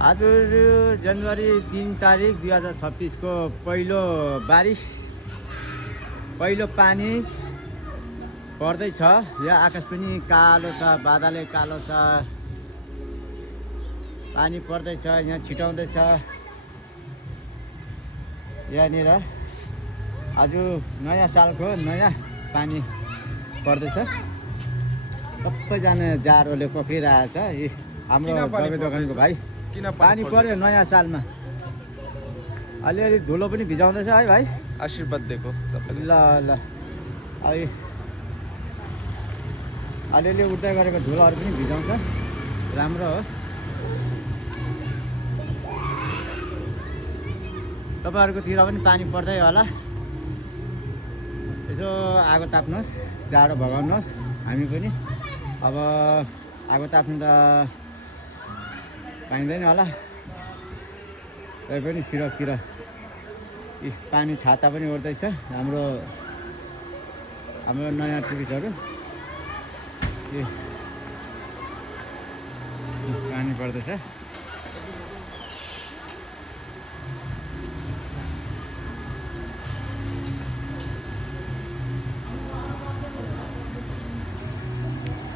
आज जनवरी 3 तारिक 2026 को पहिलो बारिस पहिलो पानी पर्दैछ। यहाँ आकाश पनि कालो छ, बादलै कालो छ, पानी पर्दैछ, यहाँ छिटाउँदैछ। यहाँनिर आज नयाँ सालको नयाँ पानी पर्दैछ। सबैजना जाडोले पक्रिरहेछ। हाम्रो दबाई दोकानको भाइ पानी पर्यो नयाँ सालमा। अलिअलि धुलो पनि भिजाउँदैछ है भाइ, आशीर्वाद दिएको तपाईले। ल ल अलिअलि उठ्दै गरेको धुलोहरू पनि भिजाउँछ, राम्रो हो। तपाईँहरूकोतिर पनि पानी पर्दै होला। यसो आगो ताप्नुहोस्, जाडो भगाउनुहोस्। हामी पनि अब आगो ताप्नु त पाइँदैन होला, तै पनि सिरकतिर पानी छाता पनि ओर्दैछ। हाम्रो नयाँ टुरिस्टहरू पानी पर्दैछ।